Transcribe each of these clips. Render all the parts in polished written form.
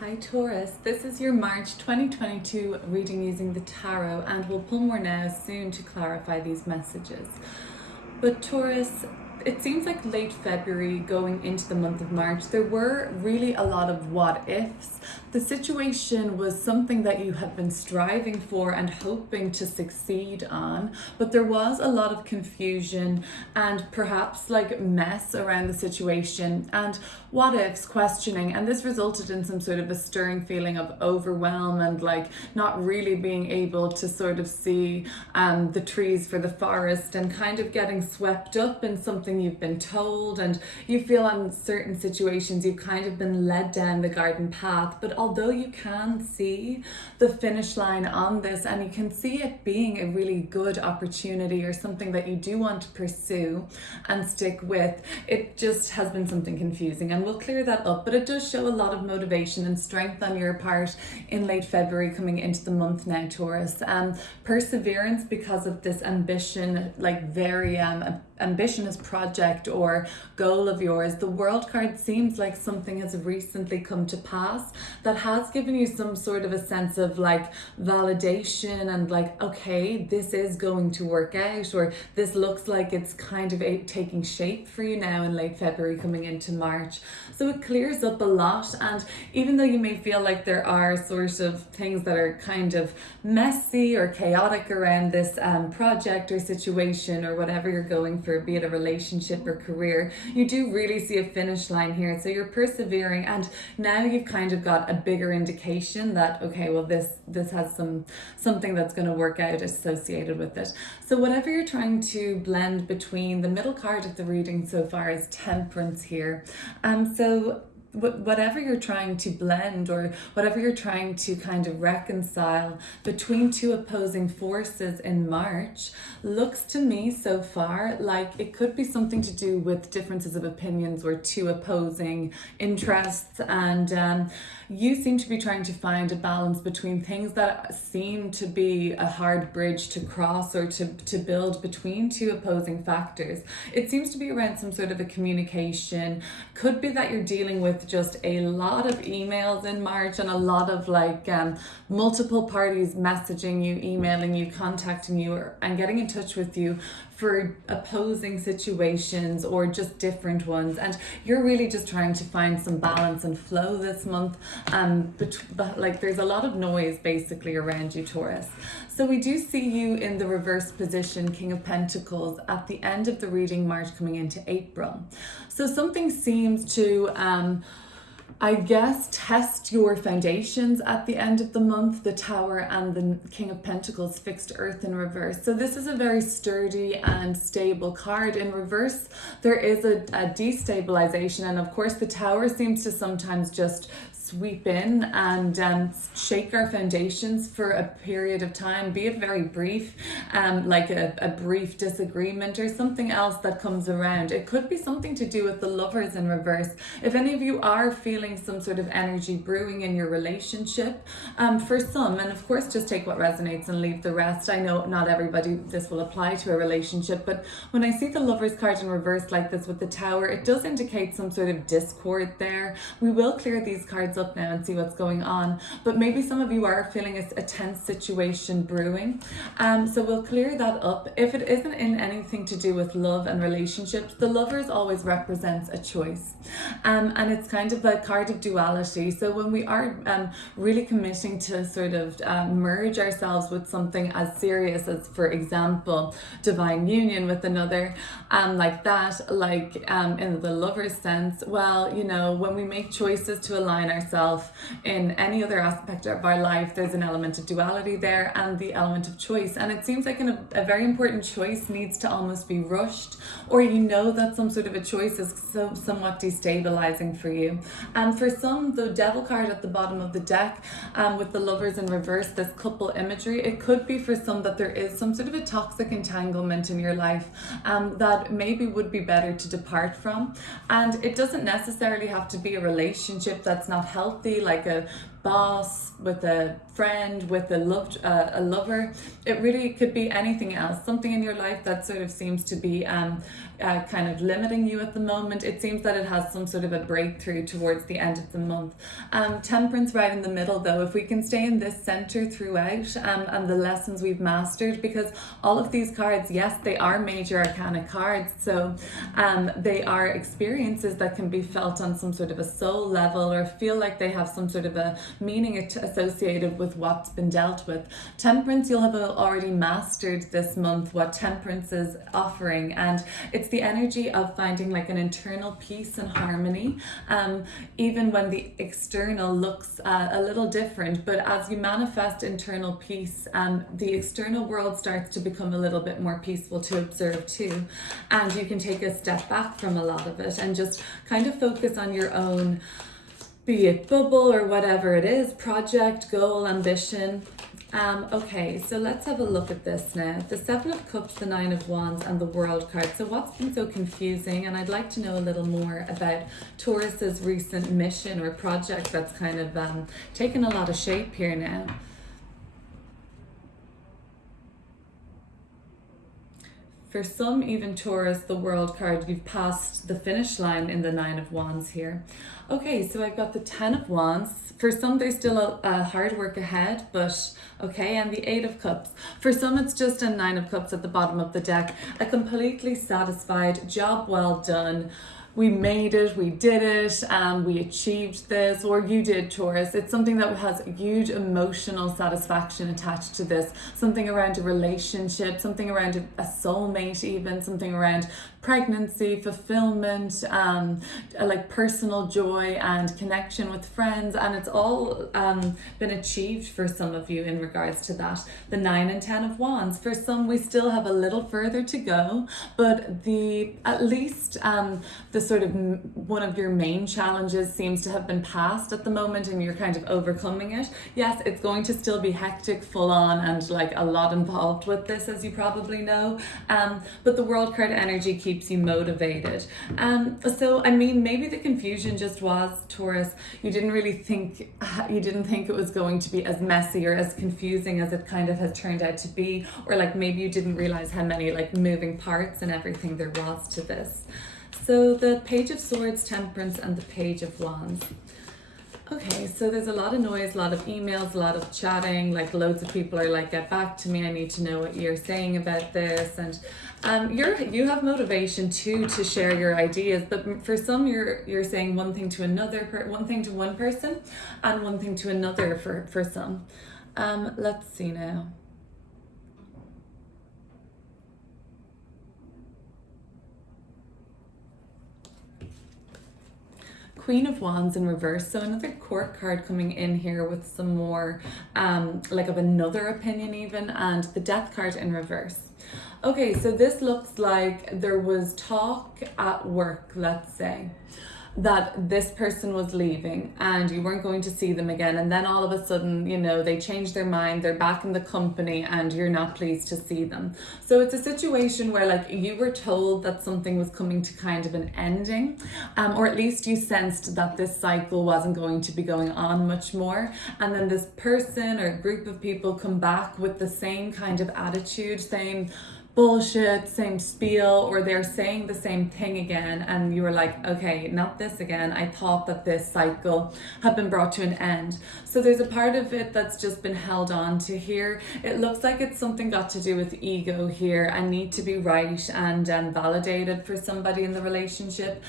Hi Taurus, this is your March 2022 reading using the tarot, and we'll pull more now soon to clarify these messages. But Taurus, it seems like late February going into the month of March, there were really a lot of what ifs. The situation was something that you had been striving for and hoping to succeed on, but there was a lot of confusion and perhaps like mess around the situation and what ifs, questioning, and this resulted in some sort of a stirring feeling of overwhelm and like not really being able to sort of see the trees for the forest and kind of getting swept up in something you've been told, and you feel in certain situations you've kind of been led down the garden path. But although you can see the finish line on this and you can see it being a really good opportunity or something that you do want to pursue and stick with, it just has been something confusing, and we'll clear that up. But it does show a lot of motivation and strength on your part in late February coming into the month now, Taurus. Perseverance because of this ambition, like very ambitious project or goal of yours. The World card seems like something has recently come to pass that has given you some sort of a sense of like validation and like, okay, this is going to work out, or this looks like it's kind of taking shape for you now in late February coming into March. So it clears up a lot, and even though you may feel like there are sort of things that are kind of messy or chaotic around this project or situation or whatever you're going for, be it a relationship or career, you do really see a finish line here. So you're persevering, and now you've kind of got a bigger indication that, okay, well this has something that's going to work out associated with it. So whatever you're trying to blend between, the middle card of the reading so far is Temperance here. So whatever you're trying to blend or whatever you're trying to kind of reconcile between two opposing forces in March looks to me so far like it could be something to do with differences of opinions or two opposing interests, and you seem to be trying to find a balance between things that seem to be a hard bridge to cross or to build between two opposing factors. It seems to be around some sort of a communication. Could be that you're dealing with just a lot of emails in March and a lot of like multiple parties messaging you, emailing you, contacting you, and getting in touch with you for opposing situations or just different ones, and you're really just trying to find some balance and flow this month. But like there's a lot of noise basically around you, Taurus. So we do see you in the reverse position, King of Pentacles, at the end of the reading, March coming into April. So something seems to I guess test your foundations at the end of the month. The Tower and the King of Pentacles, fixed earth in reverse. So this is a very sturdy and stable card. In reverse, there is a destabilization, and of course the Tower seems to sometimes just sweep in and shake our foundations for a period of time, be it very brief, like a brief disagreement or something else that comes around. It could be something to do with the Lovers in reverse. If any of you are feeling some sort of energy brewing in your relationship, for some, and of course just take what resonates and leave the rest. I know not everybody this will apply to a relationship, but when I see the Lovers card in reverse like this with the Tower, it does indicate some sort of discord there. We will clear these cards up now and see what's going on, but maybe some of you are feeling a tense situation brewing, so we'll clear that up. If it isn't in anything to do with love and relationships, the Lovers always represents a choice, and it's kind of a card of duality. So when we are really committing to sort of merge ourselves with something as serious as, for example, divine union with another, like that, like in the Lover's sense, well, you know, when we make choices to align ourselves in any other aspect of our life, there's an element of duality there and the element of choice. And it seems like a very important choice needs to almost be rushed, or you know that some sort of a choice is somewhat destabilizing for you. And for some, the Devil card at the bottom of the deck, with the Lovers in reverse, this couple imagery, it could be for some that there is some sort of a toxic entanglement in your life that maybe would be better to depart from. And it doesn't necessarily have to be a relationship that's not healthy, like a boss, with a friend, with a lover. It really could be anything else, something in your life that sort of seems to be kind of limiting you at the moment. It seems that it has some sort of a breakthrough towards the end of the month. Temperance right in the middle though, if we can stay in this center throughout, and the lessons we've mastered, because all of these cards, yes, they are major arcana cards, so they are experiences that can be felt on some sort of a soul level, or feel like they have some sort of a meaning associated with what's been dealt with. Temperance, you'll have already mastered this month what temperance is offering, and it's the energy of finding like an internal peace and harmony, even when the external looks a little different. But as you manifest internal peace, the external world starts to become a little bit more peaceful to observe too, and you can take a step back from a lot of it and just kind of focus on your own, be it bubble or whatever it is, project, goal, ambition. Okay, so let's have a look at this now. The Seven of Cups, the Nine of Wands, and the World card. So what's been so confusing? And I'd like to know a little more about Taurus's recent mission or project that's kind of taken a lot of shape here now. For some, even Taurus, the World card, you've passed the finish line in the Nine of Wands here. Okay, so I've got the Ten of Wands. For some, there's still a hard work ahead, but okay, and the Eight of Cups. For some, it's just a Nine of Cups at the bottom of the deck. A completely satisfied, job well done. We made it, we did it, we achieved this, or you did, Taurus. It's something that has huge emotional satisfaction attached to this. Something around a relationship, something around a soulmate even, something around pregnancy, fulfillment, like personal joy and connection with friends. And it's all been achieved for some of you in regards to that. The 9 and 10 of Wands. For some, we still have a little further to go, but at least the sort of one of your main challenges seems to have been passed at the moment, and you're kind of overcoming it. Yes, it's going to still be hectic, full on, and like a lot involved with this, as you probably know, but the World card energy keeps you motivated. So I mean, maybe the confusion just was, Taurus, you didn't think it was going to be as messy or as confusing as it kind of has turned out to be, or like maybe you didn't realize how many like moving parts and everything there was to this. So the Page of Swords, Temperance, and the Page of Wands. Okay, so there's a lot of noise, a lot of emails, a lot of chatting, like loads of people are like, get back to me, I need to know what you're saying about this. And you have motivation too to share your ideas, but for some you're saying one thing to another, one thing to one person and one thing to another for some. Let's see now. Queen of Wands in reverse, so another court card coming in here with some more like of another opinion even, and the Death card in reverse. Okay, so this looks like there was talk at work, let's say, that this person was leaving and you weren't going to see them again, and then all of a sudden, you know, they changed their mind, they're back in the company and you're not pleased to see them. So it's a situation where like you were told that something was coming to kind of an ending, or at least you sensed that this cycle wasn't going to be going on much more, and then this person or group of people come back with the same kind of attitude, same bullshit, same spiel, or they're saying the same thing again, and you were like, okay, not this again. I thought that this cycle had been brought to an end. So there's a part of it that's just been held on to here. It looks like it's something got to do with ego here and need to be right and validated for somebody in the relationship.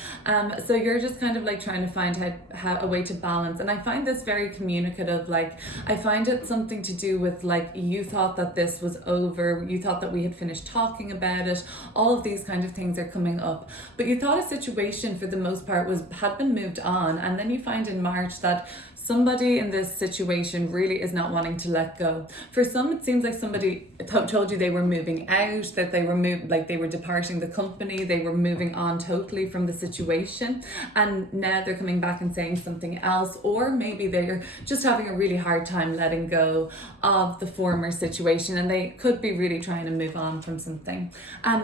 So you're just kind of like trying to find how a way to balance. And I find this very communicative. Like I find it something to do with like you thought that this was over, you thought that we had finished talking about it, all of these kind of things are coming up, but you thought a situation for the most part had been moved on, and then you find in March that somebody in this situation really is not wanting to let go. For some, it seems like somebody told you they were moving out, that they were like they were departing the company, they were moving on totally from the situation, and now they're coming back and saying something else, or maybe they're just having a really hard time letting go of the former situation, and they could be really trying to move on from something.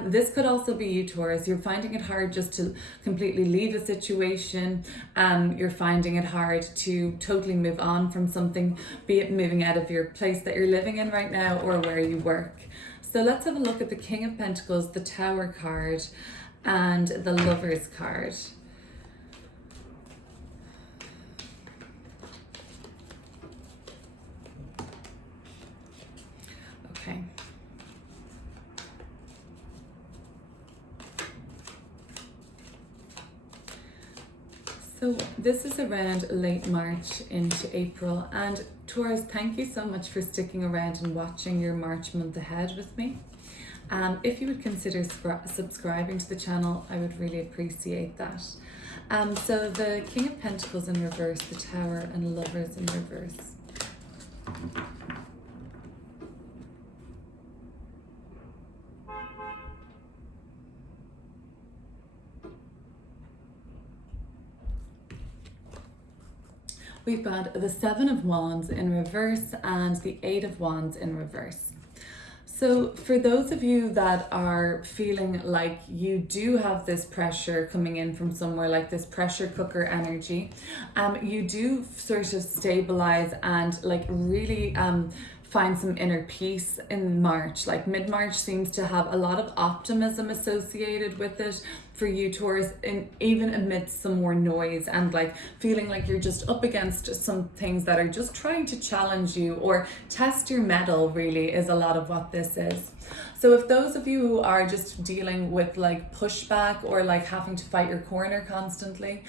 This could also be you, Taurus. You're finding it hard just to completely leave a situation. You're finding it hard to totally move on from something, be it moving out of your place that you're living in right now or where you work. So let's have a look at the King of Pentacles, the Tower card, and the Lovers card. Okay. So this is around late March into April, and Taurus, thank you so much for sticking around and watching your March month ahead with me. If you would consider subscribing to the channel, I would really appreciate that. So the King of Pentacles in reverse, the Tower, and Lovers in reverse. We've got the Seven of Wands in reverse and the Eight of Wands in reverse. So for those of you that are feeling like you do have this pressure coming in from somewhere, like this pressure cooker energy, you do sort of stabilize and like really find some inner peace in March. Like mid-March seems to have a lot of optimism associated with it for you, Taurus, in even amidst some more noise and like feeling like you're just up against some things that are just trying to challenge you or test your mettle, really is a lot of what this is. So if those of you who are just dealing with like pushback or like having to fight your corner constantly,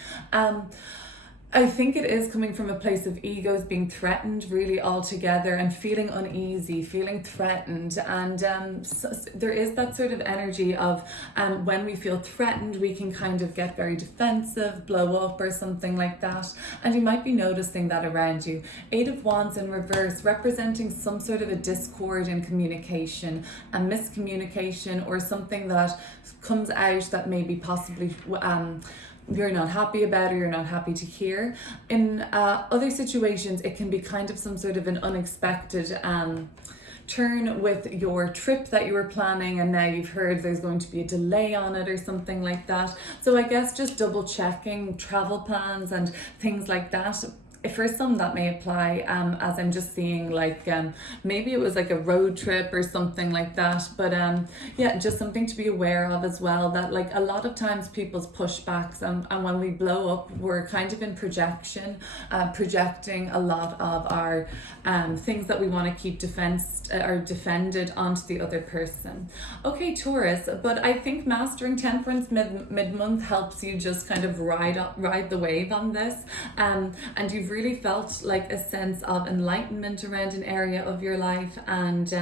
I think it is coming from a place of egos being threatened really altogether and feeling uneasy, feeling threatened. And so there is that sort of energy of when we feel threatened, we can kind of get very defensive, blow up or something like that. And you might be noticing that around you. Eight of Wands in reverse, representing some sort of a discord in communication, a miscommunication, or something that comes out that maybe possibly you're not happy about or you're not happy to hear. In other situations, it can be kind of some sort of an unexpected turn with your trip that you were planning and now you've heard there's going to be a delay on it or something like that. So I guess just double checking travel plans and things like that. For some that may apply, as I'm just seeing like maybe it was like a road trip or something like that, but yeah, just something to be aware of as well, that like a lot of times people's pushbacks and when we blow up, we're kind of in projection, projecting a lot of our things that we want to keep defended onto the other person. Okay, Taurus, but I think mastering temperance mid-month helps you just kind of ride the wave on this, and you've really felt like a sense of enlightenment around an area of your life, and